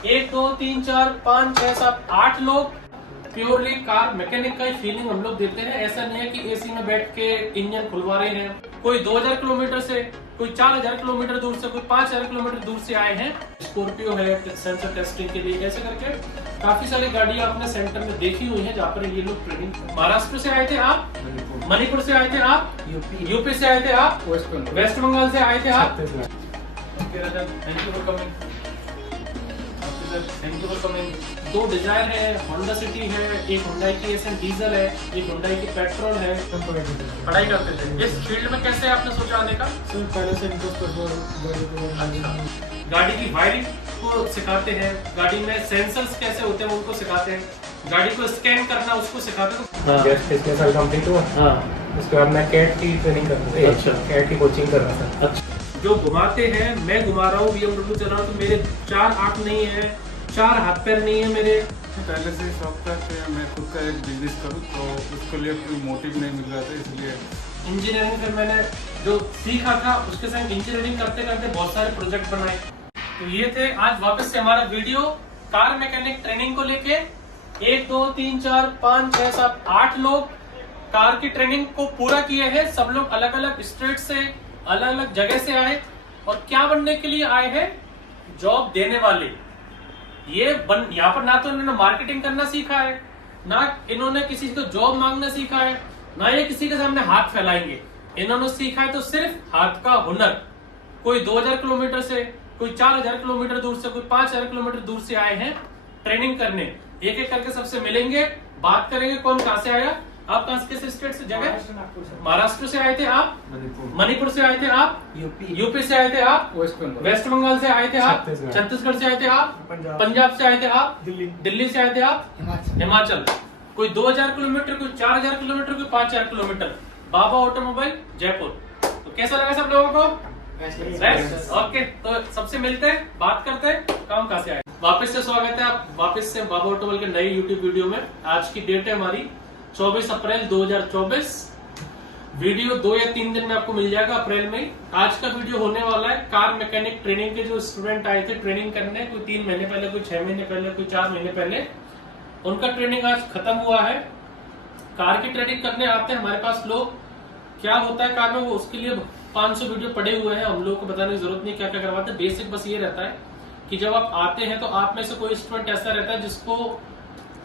1 2 3 4 5 6 7 8 लोग purely car mechanic का ही feeling हम लोग देते हैं। ऐसा नहीं है कि एसी में बैठ के इंजन खुलवा रहे हैं। कोई 2000 किलोमीटर से, कोई 4000 किलोमीटर दूर से, कोई 5000 किलोमीटर दूर से आए हैं। स्कॉर्पियो है सेंसर टेस्टिंग के लिए, ऐसे करके काफी सारी गाड़ियां आपने सेंटर में देखी हुई हैं जहाँ पर ये लोग ट्रेनिंग। महाराष्ट्र से आए थे आप, मणिपुर से आए थे आप, यूपी से आए थे आप, वेस्ट बंगाल से आए थे आप। Thank you for coming. Thank you for coming. 2 Dzire है, होंडा सिटी है, एक हुंडई की एसएन डीजल है, एक हुंडई की पेट्रोल है। पढ़ाई करते थे इस फील्ड में, कैसे आपने सोचा आने का? सर पहले से इंटरेस्ट अच्छा, गाड़ी की वायरिंग को सिखाते हैं, गाड़ी में सेंसर्स कैसे होते हैं उनको सिखाते हैं, गाड़ी को स्कैन करना उसको सिखाते हैं। जस्ट पिछले साल कंप्लीट हुआ। हाँ, उसके बाद मैं कैट की ट्रेनिंग कर रहा था। अच्छा, कैट की कोचिंग कर रहा था। अच्छा, जो घुमाते हैं, मैं घुमा रहा हूँ, BMW चला रहा हूँ, तो मेरे 4 आंख नहीं है, 4 हाथ पैर नहीं है मेरे। पहले से शौक था कि मैं खुद का एक बिजनेस करूं, तो उसके लिए कोई मोटिव नहीं मिल रहा था, इसलिए इंजीनियरिंग फिर मैंने जो सीखा था उसके साथ इंजीनियरिंग करते करते बहुत सारे प्रोजेक्ट बनाए। तो ये थे आज वापस से हमारा वीडियो कार मैकेनिक ट्रेनिंग को लेके। 1 2 3 4 5 6 7 8 लोग कार की ट्रेनिंग को पूरा किए हैं। सब लोग अलग अलग स्टेट से, अलग अलग जगह से आए, और क्या बनने के लिए आए हैं? जॉब देने वाले। यहाँ पर ना तो इन्होंने मार्केटिंग करना सीखा है, ना इन्होंने किसी को जॉब मांगना सीखा है, ना ये किसी के सामने हाथ फैलाएंगे। इन्होंने सीखा है तो सिर्फ हाथ का हुनर। कोई 2000 किलोमीटर से, कोई 4000 किलोमीटर दूर से, कोई 5000 किलोमीटर दूर से आए हैं ट्रेनिंग करने। एक एक करके सबसे मिलेंगे, बात करेंगे कौन कहां से आया। आप कहां से स्टेट से जगह? महाराष्ट्र से आए थे आप, मणिपुर से आए थे आप, यूपी से आए थे आप, वेस्ट बंगाल से आए थे आप, छत्तीसगढ़ से आए थे आप, पंजाब से आए थे आप, दिल्ली से आए थे आप, हिमाचल। कोई 2000 किलोमीटर, कोई 4000 किलोमीटर, कोई 5000 किलोमीटर। बाबा ऑटोमोबाइल जयपुर। तो कैसा लगा सब लोगों को? ओके, तो सबसे मिलते हैं, बात करते हैं काम कहां से आए। वापस से स्वागत है आप वापस से बाबा ऑटोमोबाइल के नए यूट्यूब वीडियो में। आज की डेट है हमारी 24 अप्रैल 2024। वीडियो 2 या 3 दिन में आपको मिल जाएगा, अप्रैल में। आज का वीडियो होने वाला है कार मैकेनिक ट्रेनिंग के जो स्टूडेंट आए थे ट्रेनिंग करने, कोई 3 महीने पहले, कोई 6 महीने पहले, कोई 4 महीने पहले, उनका ट्रेनिंग आज खत्म हुआ है। कार की ट्रेनिंग करने आते हैं हमारे पास लोग। क्या होता है कार में, वो उसके लिए 500 वीडियो पड़े हुए हैं, हम लोग को बताने की जरूरत नहीं क्या क्या करवाते हैं। बेसिक बस ये रहता है कि जब आप आते हैं तो आप में से कोई स्टूडेंट ऐसा रहता है जिसको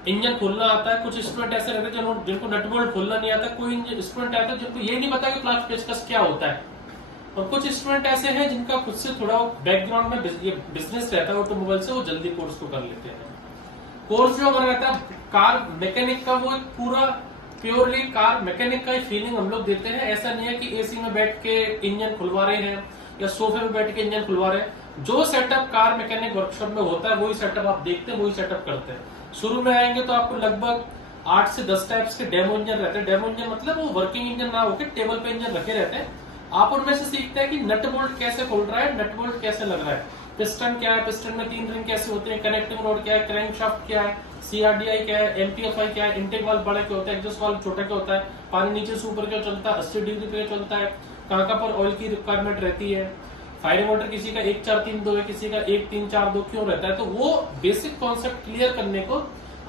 इंजन खोलना आता है, कुछ स्टूडेंट ऐसे रहते हैं जिनको नट बोल्ट खोलना नहीं आता, कोई स्टूडेंट आता है जिनको ये नहीं पता कि क्लच पेचकस क्या होता है, और कुछ स्टूडेंट ऐसे हैं जिनका खुद से थोड़ा बैकग्राउंड में बिजनेस रहता है ऑटोमोबाइल से, वो जल्दी कोर्स को कर लेते हैं। कोर्स जो अगर रहता है कार मैकेनिक का, वो एक पूरा प्योरली कार मैकेनिक का ही फीलिंग हम लोग देते हैं। ऐसा नहीं है कि एसी में बैठ के इंजन खुलवा रहे हैं या सोफे में बैठ के इंजन खुलवा रहे हैं। जो सेटअप कार मैकेनिक वर्कशॉप में होता है वही सेटअप आप देखते हैं, वही सेटअप करते हैं। शुरू में आएंगे तो आपको लगभग 8 से 10 टाइप्स के डेमो इंजन रहते हैं। डेमो इंजन मतलब वो वर्किंग इंजन ना होकर टेबल पे इंजन रखे रहते हैं। आप उनमें से सीखते हैं कि नट बोल्ट कैसे खोल रहा है, नट बोल्ट कैसे लग रहा है, पिस्टन क्या है, पिस्टन में 3 रिंग कैसे होते हैं, कनेक्टिंग रोड क्या है, क्रैंकशाफ्ट क्या है, CRDI क्या है, MPFI क्या है, इंटेक वाल्व बड़ा क्या होता है, एग्जॉस्ट वाल्व छोटा क्या होता है, पानी नीचे से ऊपर क्या चलता है, 80 डिग्री पे चलता है, कहां पर ऑयल की रिक्वायरमेंट रहती है, फायरिंग ऑर्डर किसी का 1-4-3-2 है, किसी का 1-3-4-2 क्यों रहता है। तो वो बेसिक कॉन्सेप्ट क्लियर करने को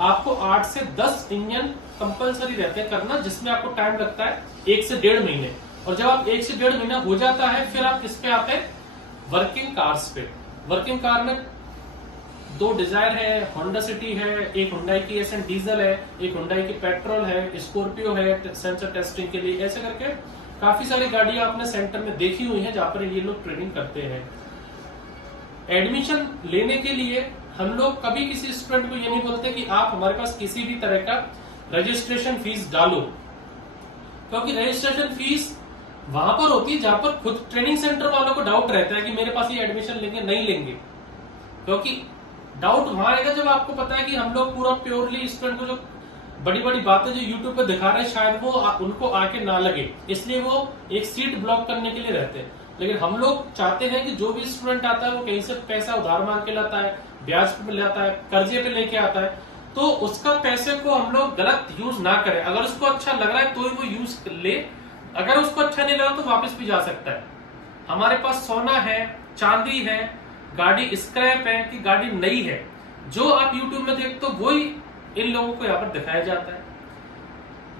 आपको 8 से 10 इंजन कंपलसरी रहते हैं करना, जिसमें आपको टाइम लगता है 1 से 1.5 महीने। और जब आप 1 से 1.5 महीना हो जाता है, फिर आप किस पे आते हैं? वर्किंग कार्स पे। वर्किंग कार में 2 डिजायर है, होंडा सिटी है, एक हुंडई की एसएन डीजल है, एक हुंडई की पेट्रोल है, स्कॉर्पियो है सेंसर टेस्टिंग के लिए। ऐसे करके काफी सारी गाड़ियां आपने सेंटर में देखी हुई हैं जहां पर ये लोग ट्रेनिंग करते हैं। एडमिशन लेने के लिए हम लोग कभी किसी स्टूडेंट को ये नहीं बोलते कि आप हमारे पास किसी भी तरह का रजिस्ट्रेशन फीस डालो, क्योंकि रजिस्ट्रेशन फीस वहां पर होती है जहां पर खुद ट्रेनिंग सेंटर वालों को डाउट रहता है कि मेरे पास ये एडमिशन लेंगे नहीं लेंगे। क्योंकि डाउट वहां आएगा जब आपको पता है कि हम लोग पूरा प्योरली स्टूडेंट को जो बड़ी बड़ी बातें जो यूट्यूब पे दिखा रहे हैं शायद वो उनको आके ना लगे, इसलिए वो एक सीट ब्लॉक करने के लिए रहते हैं। लेकिन हम लोग चाहते हैं कि जो भी स्टूडेंट आता है वो कहीं से पैसा उधार मांग के लाता है, ब्याज पे लाता है, कर्जे पे लेके आता है, तो उसका पैसे को हम लोग गलत यूज ना करें। अगर उसको अच्छा लग रहा है तो ही वो यूज ले, अगर उसको अच्छा नहीं लगा तो वापस भी जा सकता है। हमारे पास सोना है, चांदी है, गाड़ी स्क्रैप है कि गाड़ी नई है, जो आप यूट्यूब में देखते हो वही इन लोगों को यहाँ पर दिखाया जाता है।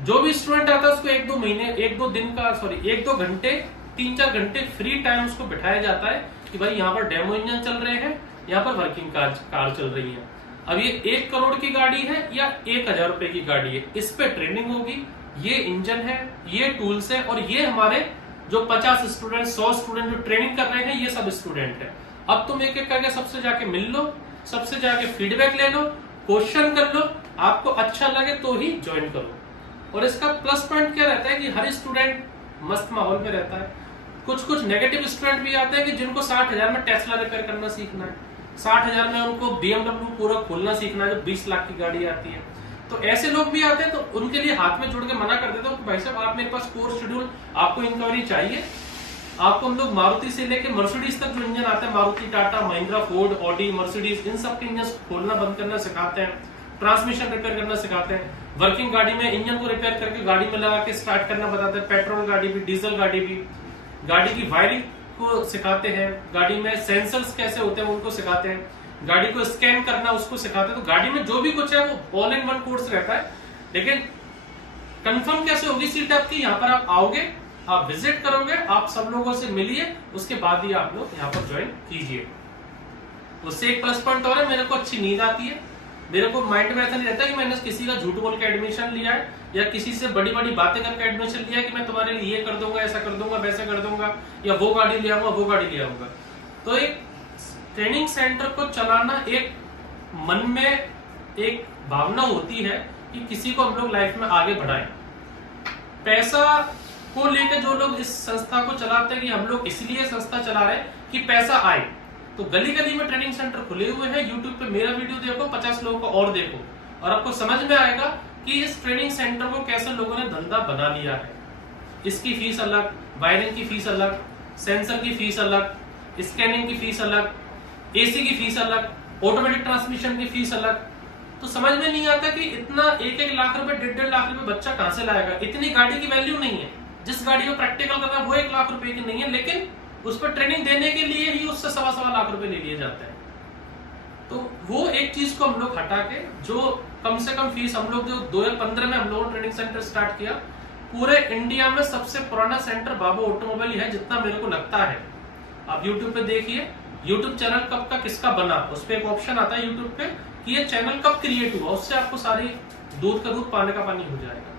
जो भी स्टूडेंट आता है उसको 1-2 घंटे 3-4 घंटे फ्री टाइम उसको बिठाया जाता है कि भाई यहाँ पर डेमो इंजन चल रहे हैं, यहाँ पर वर्किंग कार चल रही है। अब ये 1 करोड़ की गाड़ी है या 1000 रुपए की गाड़ी है, इस पे ट्रेनिंग होगी। ये इंजन है, ये टूल्स है, और ये हमारे जो 50 स्टूडेंट 100 स्टूडेंट जो ट्रेनिंग कर रहे हैं ये सब स्टूडेंट है। अब तुम एक एक करके सबसे जाके मिल लो, सबसे जाके फीडबैक ले लो, क्वेश्चन कर लो, आपको अच्छा लगे तो ही ज्वाइन करो। और इसका प्लस पॉइंट क्या रहता है कि हर स्टूडेंट मस्त माहौल में रहता है। कुछ नेगेटिव स्टूडेंट भी आते हैं कि जिनको 60,000 में टेस्ला रिपेयर करना सीखना है, 60,000 में उनको BMW पूरा खोलना सीखना है जो 20 लाख की गाड़ी आती है। तो ऐसे लोग भी आते हैं, तो उनके लिए हाथ में जोड़ के मना कर देता हूँ कि भाई साहब आप मेरे पास कोर्स शेड्यूल, आपको इंक्वायरी चाहिए, आपको हम लोग मारुति से लेके मर्सिडीज तक जो इंजन आते हैं, Maruti, Tata, Mahindra, Ford, Audi, Mercedes, इन सब के इंजन खोलना बंद करना सिखाते हैं, ट्रांसमिशन रिपेयर करना सिखाते हैं, वर्किंग गाड़ी में इंजन को रिपेयर करके गाड़ी में लगा के स्टार्ट करना बताते हैं, पेट्रोल गाड़ी भी, डीजल गाड़ी भी, गाड़ी की वायरिंग को सिखाते हैं, गाड़ी में सेंसर्स कैसे होते हैं उनको सिखाते हैं, गाड़ी को स्कैन करना उसको सिखाते हैं। तो गाड़ी में जो भी कुछ है वो ऑल इन वन कोर्स रहता है। लेकिन कंफर्म कैसे होगी सीट आपकी? यहाँ पर आप आओगे, आप विजिट करोगे, आप सब लोगों से मिलिए, उसके बाद ही आप लोग यहाँ पर ज्वाइन कीजिए। उससे एक प्लस पॉइंट और है, मेरे को अच्छी नींद आती है। मेरे को माइंड में ऐसा नहीं रहता कि मैंने किसी का झूठ बोल के एडमिशन लिया है या किसी से बड़ी बड़ी बातें करके एडमिशन लिया है कि मैं तुम्हारे लिए ये कर दूंगा, ऐसा कर दूंगा, वैसा कर दूंगा, या वो गाड़ी ले आऊंगा, वो गाड़ी ले आऊंगा। तो एक ट्रेनिंग सेंटर को चलाना एक मन में एक भावना होती है कि किसी को हम लोग लाइफ में आगे बढ़ाएं। पैसा को लेकर जो लोग इस संस्था को चलाते हैं कि हम लोग इसलिए संस्था चला रहे हैं कि पैसा आए, तो गली गली में ट्रेनिंग सेंटर खुले हुए हैं। यूट्यूब पे मेरा वीडियो देखो, 50 लोगों को और देखो, और आपको समझ में आएगा कि इस ट्रेनिंग सेंटर को कैसे लोगों ने धंधा बना लिया है। इसकी फीस अलग, वायरिंग की फीस अलग, सेंसर की फीस अलग, स्कैनिंग की फीस अलग, एसी की फीस अलग, ऑटोमेटिक ट्रांसमिशन की फीस अलग। तो समझ में नहीं आता कि इतना 1-1 लाख रुपए, 1.5 लाख रुपए बच्चा कहां से लाएगा। इतनी गाड़ी की वैल्यू नहीं है। जिस गाड़ी को प्रैक्टिकल कर रहा है वो 1 लाख रुपए की नहीं है, लेकिन उस पर ट्रेनिंग देने के लिए ही उससे 1.25 लाख रुपए ले लिए जाते हैं। तो वो एक चीज को हम लोग हटा के, जो कम से कम फीस हम लोग जो 2015 में हम लोगों ने ट्रेनिंग सेंटर स्टार्ट किया, पूरे इंडिया में सबसे पुराना सेंटर बाबू ऑटोमोबाइल है जितना मेरे को लगता है। आप यूट्यूब पे देखिए, यूट्यूब चैनल कब का किसका बना, उस पर एक ऑप्शन आता है यूट्यूब पे कि ये चैनल कब क्रिएट हुआ, उससे आपको सारी दूध का दूध पानी का पानी हो जाएगा।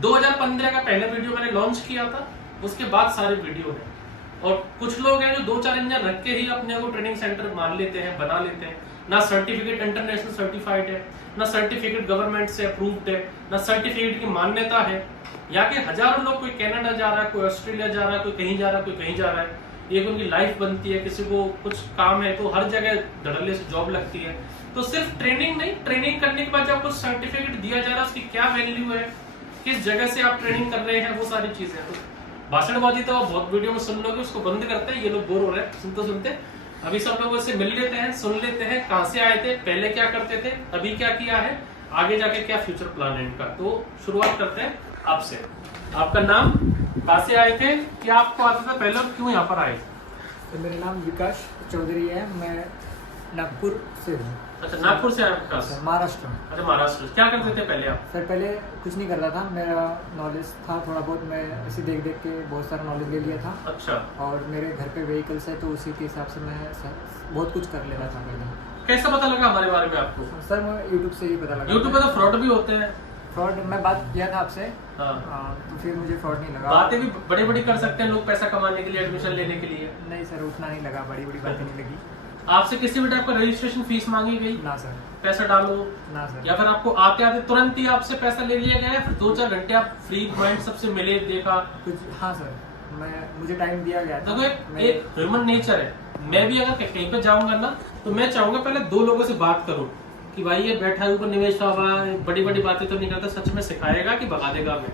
2015 का पहला वीडियो मैंने लॉन्च किया था, उसके बाद सारे वीडियो है। और कुछ लोग हैं जो 2-4 इंजन रख के ही अपने को ट्रेनिंग सेंटर मान लेते हैं, बना लेते हैं। ना सर्टिफिकेट इंटरनेशनल सर्टिफाइड है, ना सर्टिफिकेट गवर्नमेंट से अप्रूव्ड है, ना सर्टिफिकेट की मान्यता है। यहाँ के हजारों लोग, कोई कनाडा जा रहा है, कोई ऑस्ट्रेलिया जा रहा है, कोई कहीं जा रहा है, कोई कहीं जा रहा है। एक उनकी लाइफ बनती है, किसी को कुछ काम है तो हर जगह धड़ल्ले से जॉब लगती है। तो सिर्फ ट्रेनिंग नहीं, ट्रेनिंग करने के बाद जब कुछ सर्टिफिकेट दिया जा रहा है, उसकी क्या वैल्यू है, किस जगह से आप ट्रेनिंग कर रहे हैं, वो सारी चीजें। तो भाषणबाजी तो बहुत वीडियो में सुन लोगे, उसको बंद करते हैं। ये लोग बोर हो रहे हैं सुनते सुनते। अभी सब लोगों से मिल लेते हैं, सुन लेते हैं कहाँ से आए थे, पहले क्या करते थे, अभी क्या किया है, आगे जाके क्या फ्यूचर प्लान है इनका। तो शुरुआत करते हैं आपसे। आपका नाम, कहाँ से आए थे, क्या आपको आता था पहले, क्यों यहाँ पर आए? तो मेरा नाम विकास चौधरी है, मैं नागपुर से हूँ। अच्छा, नागपुर से आए विकास? महाराष्ट्र। अच्छा, महाराष्ट्र। क्या करते थे पहले आप? सर पहले कुछ नहीं करता था, मेरा नॉलेज था थोड़ा बहुत, मैं ऐसे देख देख के बहुत सारा नॉलेज ले लिया था। अच्छा। और मेरे घर पे व्हीकल्स है तो उसी के हिसाब से मैं बहुत कुछ कर लेता था पहले। कैसा पता लगा हमारे बारे में आपको? सर मैं यूट्यूब से ही पता लगा। यूट्यूब पे तो फ्रॉड भी होते हैं। फ्रॉड मैं बात किया था आपसे, हाँ। तो फिर मुझे फ्रॉड नहीं लगा। बातें भी बड़ी बड़ी कर सकते हैं लोग पैसा कमाने के लिए, एडमिशन लेने के लिए। नहीं सर, उतना नहीं लगा, बड़ी बड़ी बातें नहीं लगी। आपसे किसी भी टाइप का रजिस्ट्रेशन फीस मांगी गई? ना सर। पैसा डालो? ना सर। या फिर आपको आते आते तुरंत ही आपसे पैसा ले लिया गया, फिर 2-4 घंटे आप फ्री माइंड सबसे मिले, देखा कुछ? हाँ सर, मुझे टाइम दिया गया था। देखो एक ह्यूमन नेचर है, मैं भी अगर कहीं पे जाऊंगा ना तो मैं चाहूंगा पहले 2 लोगों से बात करूं कि भाई ये बैठा है ऊपर निवेश बाबा, बड़ी बड़ी बातें तो नहीं करता, सच में सिखाएगा कि भगा देगा मैं।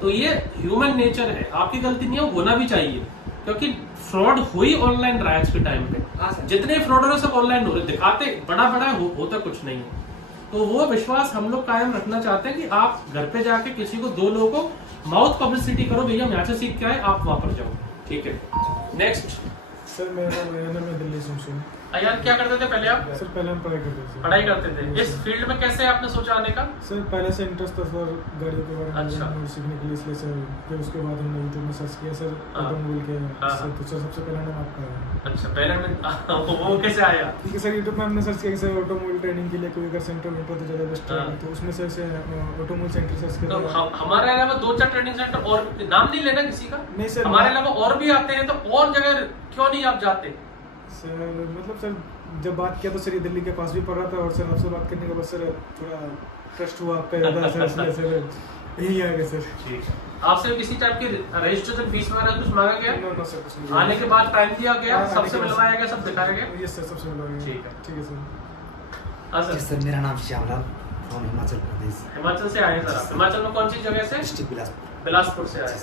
तो ये ह्यूमन नेचर है, आपकी गलती नहीं है, होना भी चाहिए, क्योंकि फ्रॉड हो ही ऑनलाइन रहा है आज के टाइम पे। जितने फ्रॉड हो रहे सब ऑनलाइन हो रहे, दिखाते बड़ा बड़ा होता कुछ नहीं है। तो वो विश्वास हम लोग कायम रखना चाहते हैं कि आप घर पे जाके किसी को 2 लोगों को माउथ पब्लिसिटी करो, भैया हम यहाँ से सीख के आए, आप वहां पर जाओ। ठीक है, नेक्स्ट। सर मेरा नाम है दिल्ली सुमसुम। अयान क्या करते थे पहले आप? सर पहले हम पढ़ाई करते थे। पढ़ाई करते थे। इस फील्ड में कैसे आपने सोचा आने का? सर पहले से इंटरेस्ट था सर गाड़ियों के बारे में अच्छा। सीखने के लिए, इसलिए सर फिर उसके बाद हमने यूट्यूब में सर्च किया सर हाँ। ऑटोमोबाइल के हाँ। सर, तो सर सबसे पहले नाम आपका आया। अच्छा, पहले में वो कैसे आया? क्योंकि सर यूट्यूब में हमने सर्च किया कि सर ऑटोमोबाइल ट्रेनिंग के लिए कोई अगर सेंटर मिलता तो ज़्यादा बेस्ट हाँ। है, तो उसमें सर से ऑटोमोबाइल सेंटर सर्च तो किया। हमारे अलावा 2-4 ट्रेनिंग सेंटर और, नाम नहीं लेना किसी का, नहीं सर, हमारे अलावा और भी आते हैं, तो और जगह क्यों नहीं आप जाते? सर मतलब सर जब बात किया तो सर ये दिल्ली के पास भी पड़ रहा था, और सर आपसे बात करने के बाद सर थोड़ा ट्रस्ट हुआ आप पे ज़्यादा सर, इसलिए सर यही आ गया सर। ठीक है। आपसे किसी टाइप की रजिस्ट्रेशन फीस वगैरह कुछ मांगा गया? नो सर कुछ नहीं। आने के बाद टाइम दिया गया, हाँ, आने सबसे के बाद- मिलवाया गया, सब दिखाया गया? यस सर, सबसे मिलवाएंगे। ठीक है सर। हाँ जी सर, सर, मेरा नाम श्यामलाल फ्रॉम हिमाचल प्रदेश, हिमाचल से आए सर आप? हिमाचल में कौन सी जगह से? डिस्ट्रिक्ट बिलासपुर। बिलासपुर से आए।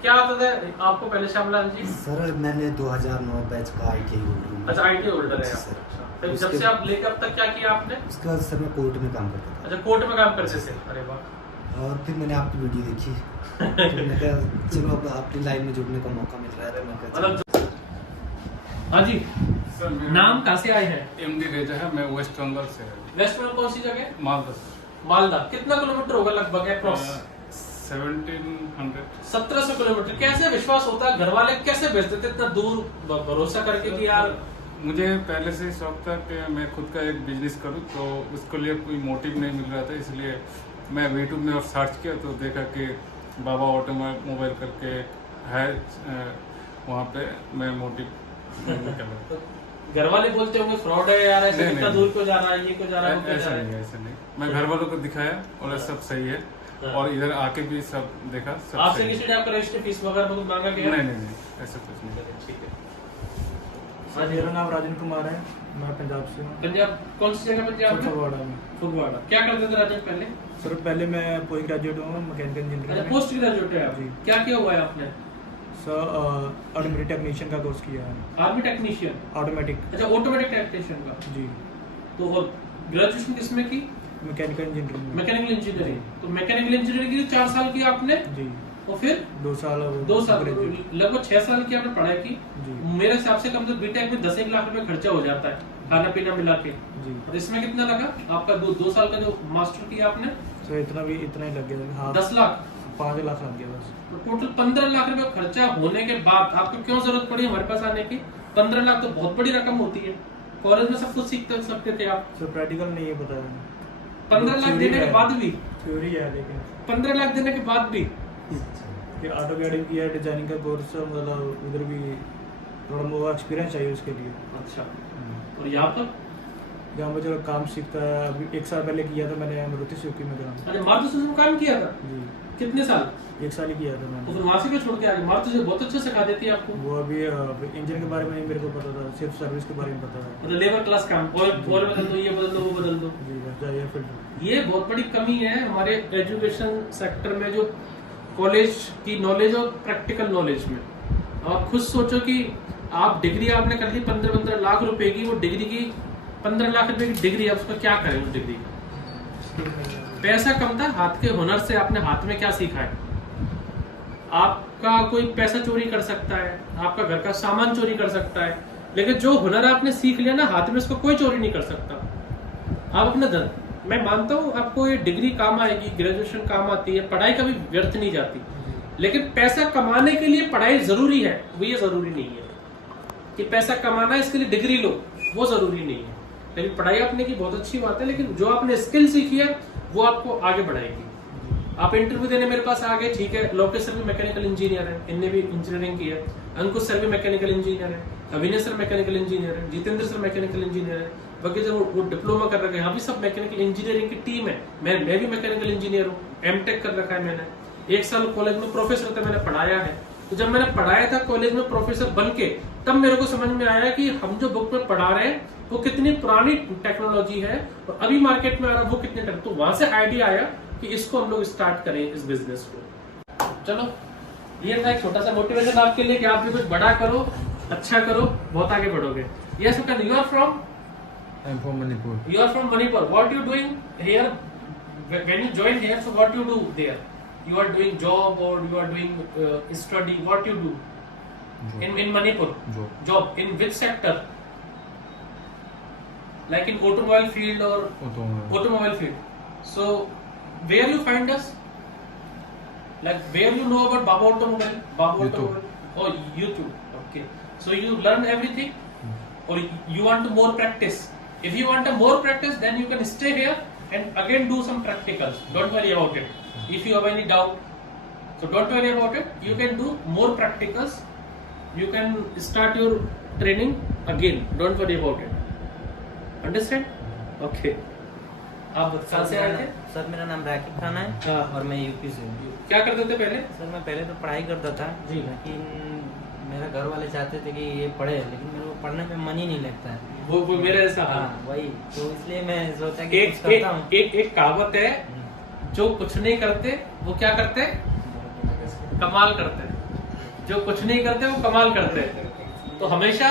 क्या आता था आपको पहले श्यामलाल जी? सर मैंने 2009 बैच का ITI होल्डर हूँ। अच्छा, IT होल्डर है आप। सर। अच्छा, फिर जब उसके- से आप लेकर अब तक क्या किया आपने? उसके बाद सर मैं कोर्ट में काम करता अच्छा, कोर्ट में काम करते थे। अरे वाह। था, और फिर मैंने आपकी वीडियो देखी तो मैंने कहा चलो अब अपनी लाइन में जुड़ने का मौका मिल रहा है, तो मैं कहा चलो। मतलब हाँ जी, सर मेरा नाम कहाँ से आए हैं? MD रेजा है, मैं वेस्ट बंगाल से है, वेस्ट में कौन सी जगह? मालदा। मालदा। कितना किलोमीटर होगा लगभग अप्रॉक्स? 1700। 1700 किलोमीटर। कैसे विश्वास होता है, घर वाले कैसे भेज देते इतना दूर भरोसा करके कि यार? मुझे पहले से ही शौक था कि मैं खुद का एक बिजनेस करूं, तो उसके लिए कोई मोटिव नहीं मिल रहा था, इसलिए मैं यूट्यूब में और सर्च किया तो देखा कि बाबा ऑटोमोबाइल करके है, वहाँ पे मैं मोटिव निकला। तो घर वाले बोलते होंगे फ्रॉड है यार, ऐसे नहीं, इतना नहीं। दूर क्यों जा रहा है, ये क्यों जा रहा है, वो क्यों जा ऐसा रहा नहीं है? ऐसा नहीं, मैं घर वालों को दिखाया और सब सही है, हाँ। और इधर आके भी सब देखा, सब आपसे सही है। किसी टाइप का रजिस्टर फीस वगैरह कुछ मांगा गया? नहीं, ऐसा कुछ नहीं। ठीक है। सर मेरा नाम राजन कुमार है, मैं पंजाब से हूँ। पंजाब कौन सी जगह? पंजाब में फगवाड़ा में। फगवाड़ा। क्या करते थे राजन पहले? सर पहले मैं पोस्ट ग्रेजुएट हूँ मैकेनिकल अच्छा, इंजीनियरिंग में। पोस्ट ग्रेजुएट है आप? जी। क्या किया हुआ है आपने? सर ऑटोमेटिक टेक्नीशियन का कोर्स किया है। Army technician? ऑटोमेटिक। अच्छा, ऑटोमेटिक टेक्नीशियन का। जी। तो और ग्रेजुएशन किसमें की? मैकेनिकल इंजीनियरिंग में। Mechanical engineering. तो मैकेनिकल इंजीनियरिंग की 4 साल की आपने, जी। और फिर 2 साल। 2 साल, ग्रेजुएट। लगभग 6 साल की आपने पढ़ाई की। जी। मेरे हिसाब से कम से बीटेक में 10-1 लाख रुपए खर्चा हो जाता है, खाना पीना मिला के। जी। और इसमें कितना लगा आपका? 2 साल का जो मास्टर किया आपने? सर इतना ही लग गया। हाँ 10 लाख। 5 लाख लग गया बस। तो टोटल 15 लाख रुपए खर्चा होने के बाद आपको क्यों जरूरत पड़ी हमारे पास आने की? 15 लाख तो बहुत बड़ी रकम होती है। कॉलेज में सब कुछ सीखते सकते थे आप। सर प्रैक्टिकल नहीं है पता है। 15 लाख देने के बाद भी? थ्योरी है लेकिन 15 लाख देने के बाद भी? कि ऑटोकैड किया, डिजाइनिंग का कोर्स, मतलब उधर भी थोड़ा मोगा एक्सपीरियंस चाहिए उसके लिए। अच्छा। और यहाँ पर जहाँ मुझे काम सीखता है, अभी 1 साल पहले किया था मैंने मारुति सुजुकी में काम। अरे मारुति सुजुकी में काम किया था? जी। कितने साल? 1 साल ही किया था तो मैंने। फिर वहां से क्यों छोड़ के आ गए? मारुति सुजुकी बहुत अच्छा सिखा देती है आपको। वो अभी इंजन के बारे में नहीं मेरे को पता था, सिर्फ सर्विस के बारे में पता था। मतलब लेबर क्लास काम, और बदल दो, ये बदल दो, वो बदल दो। जी बस जाइए फिर। ये बहुत बड़ी कमी है हमारे एजुकेशन सेक्टर में, जो कॉलेज की नॉलेज और प्रैक्टिकल नॉलेज में। आप खुद सोचो कि आप डिग्री आपने कर ली 15-15 लाख रुपए की, वो डिग्री की 15 लाख रुपए की डिग्री, आप उसका क्या करें उस डिग्री का? पैसा कम था, हाथ के हुनर से आपने हाथ में क्या सीखा है? आपका कोई पैसा चोरी कर सकता है, आपका घर का सामान चोरी कर सकता है, लेकिन जो हुनर आपने सीख लिया ना हाथ में, उसको कोई चोरी नहीं कर सकता। आप अपना धन, मैं मानता हूँ आपको ये डिग्री काम आएगी, ग्रेजुएशन काम आती है, पढ़ाई कभी व्यर्थ नहीं जाती, लेकिन पैसा कमाने के लिए पढ़ाई जरूरी है, वो ये जरूरी नहीं है कि पैसा कमाना है इसके लिए डिग्री लो, वो जरूरी नहीं है। लेकिन पढ़ाई आपने की बहुत अच्छी बात है, लेकिन जो आपने स्किल सीखी है वो आपको आगे बढ़ाएगी। आप इंटरव्यू देने मेरे पास आ गए, ठीक है, लोकेश सर भी मैकेनिकल इंजीनियर है, इनने भी इंजीनियरिंग की है, अंकुश सर भी मैकेनिकल इंजीनियर है, अभिनय सर मैकेनिकल इंजीनियर है, जितेंद्र सर मैकेनिकल इंजीनियर है, बाकी वो डिप्लोमा कर रखा है, यहाँ भी सब मैकेनिकल इंजीनियरिंग की टीम है। मैं भी मैकेनिकल इंजीनियर हूँ, एमटेक कर रखा है मैंने, 1 साल कॉलेज में प्रोफेसर था, मैंने पढ़ाया है। तो जब मैंने पढ़ाया था कॉलेज में प्रोफेसर बन के, तब मेरे को समझ में आया कि हम जो बुक में पढ़ा रहे हैं वो कितनी पुरानी टेक्नोलॉजी है और अभी मार्केट में आ रहा वो कितने टन। तो वहां से आइडिया आया कि इसको हम लोग स्टार्ट करें, इस बिजनेस को। चलो, ये था एक छोटा सा मोटिवेशन आपके लिए कि आप भी कुछ बड़ा करो, अच्छा करो, बहुत आगे बढ़ोगे। Yes, you are from? I am from Manipur. You are from Manipur. What you doing here? When you join here, so what you do there? You are doing job or you are doing study? What you do Job. in Manipur? Job. Job in which sector? like in automobile field or Automobile. automobile field. So where you find us? Like where you know about Baba Automobile? Baba YouTube. Automobile? Oh, YouTube. Okay. So you learn everything, or you want to more practice? If you want a more practice, then you can stay here and again do some practicals. Don't worry about it. If you have any doubt, so don't worry about it. You can do more practicals. You can start your training again. Don't worry about it. Understand? Okay. आप कहाँ से आए थे? Sir मेरा नाम राकिब खान है हाँ। और मैं यूपी से हूँ। क्या करते थे पहले? सर मैं पहले तो पढ़ाई करता था जी। लेकिन मेरा घर वाले चाहते थे कि ये पढ़े, लेकिन मेरे को पढ़ने में मन ही नहीं लगता है। वो मेरे ऐसा हाँ वही, तो इसलिए मैं सोचा कि एक कुछ करता हूँ। एक कहावत है, जो कुछ नहीं करते वो क्या करते? कमाल करते। जो कुछ नहीं करते वो कमाल करते। तो हमेशा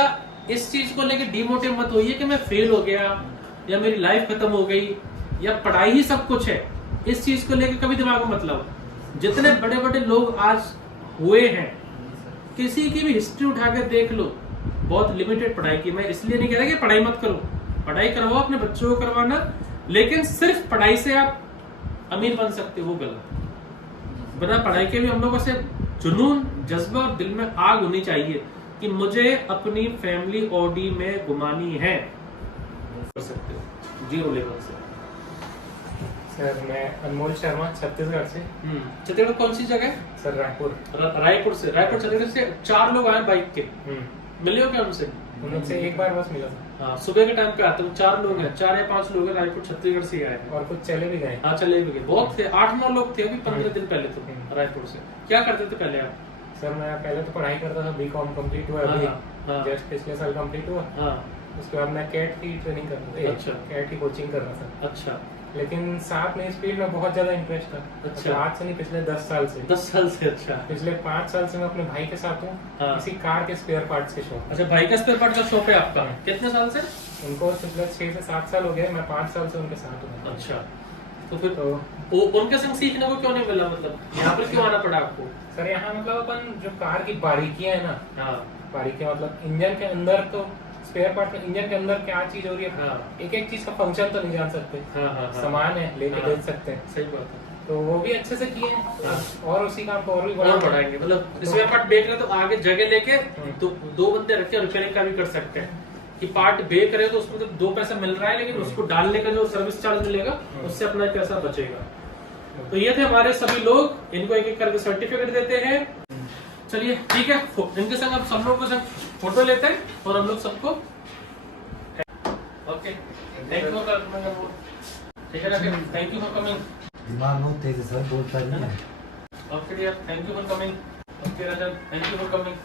इस चीज को लेके डिमोटिव मत होइए कि मैं फेल हो गया या मेरी लाइफ खत्म हो गई या पढ़ाई ही सब कुछ है। इस चीज को लेके कभी दिमाग में मत लाओ। जितने बड़े बड़े लोग आज हुए हैं, किसी की भी हिस्ट्री उठा के देख लो, बहुत लिमिटेड पढ़ाई की। मैं इसलिए नहीं कह रहा कि पढ़ाई मत करो, पढ़ाई करवाओ, अपने बच्चों को करवाना, लेकिन सिर्फ पढ़ाई से आप अमीर बन सकते हो, वो गलत। बिना पढ़ाई के भी हम लोगों से जुनून, जज्बा और दिल में आग होनी चाहिए कि मुझे अपनी फैमिली ऑडी में घुमानी है। कर सकते हो 0 लेवल से। सर मैं अनमोल शर्मा छत्तीसगढ़ से। छत्तीसगढ़ कौन सी जगह? सर रायपुर। रायपुर से। रायपुर छत्तीसगढ़ से 4 लोग आए बाइक के। मिले हो क्या उनसे? उनसे एक बार बस मिला था। हाँ, सुबह के टाइम पे आते हैं। 4 लोग हैं, 4 या 5 लोग हैं, रायपुर छत्तीसगढ़ से आए हैं। और कुछ चले भी गए। हाँ, चले भी गए, बहुत थे, 8-9 लोग थे अभी 15 दिन पहले तो रायपुर से। क्या करते थे पहले आप? सर मैं पहले तो पढ़ाई करता था, बीकॉम कंप्लीट हुआ अभी, हाँ। जस्ट पिछले साल कंप्लीट हुआ। हाँ। उसके बाद मैं कैट की ट्रेनिंग कर रहा था। अच्छा। कैट की कोचिंग कर रहा था। अच्छा। लेकिन साथ में इस फील्ड में बहुत ज्यादा इंटरेस्ट था। अच्छा। आज से नहीं, पिछले 10 साल से। 10 साल से? अच्छा। पिछले 5 साल से मैं अपने भाई के साथ हूँ। हाँ। इसी कार के स्पेयर पार्ट्स के शॉप। अच्छा, भाई का स्पेयर पार्ट का शॉप है आपका? कितने साल से? उनको पिछले 6 से 7 साल हो गए, मैं 5 साल से उनके साथ हूँ। अच्छा, तो फिर तो उनके संग सीखने को क्यों नहीं मिला? मतलब यहाँ पर क्यों आना पड़ा आपको? सर यहाँ मतलब अपन जो कार की बारीकियां है ना, हाँ। बारीकियां मतलब इंजन के अंदर, तो स्पेयर पार्ट में इंजन के अंदर क्या चीज हो रही है, हाँ। एक एक चीज का फंक्शन तो नहीं जान सकते। हाँ। सामान है, लेके हाँ। भेज सकते हैं। सही बात है। तो वो भी अच्छे से किए हैं। हाँ। और उसी काम को और भी और बढ़ाएंगे। मतलब स्पेयर पार्ट बेच रहे तो आगे जगह लेके तो 2 बंदे रखे रिपेयरिंग का भी कर सकते हैं कि पार्ट बेच रहे तो उसमें तो 2 पैसा मिल रहा है, लेकिन उसको डालने का जो सर्विस चार्ज मिलेगा उससे अपना पैसा बचेगा। तो ये थे हमारे सभी लोग, इनको एक एक करके सर्टिफिकेट देते हैं। चलिए ठीक है, इनके संग अब सब लोग के संग फोटो लेते हैं और हम लोग सबको okay thank you for coming. ठीक है Rakesh, thank you for coming. दिमाग बहुत तेज है सर, बोलता नहीं है। Okay dear, thank you for coming. Okay Rajan, thank you for coming.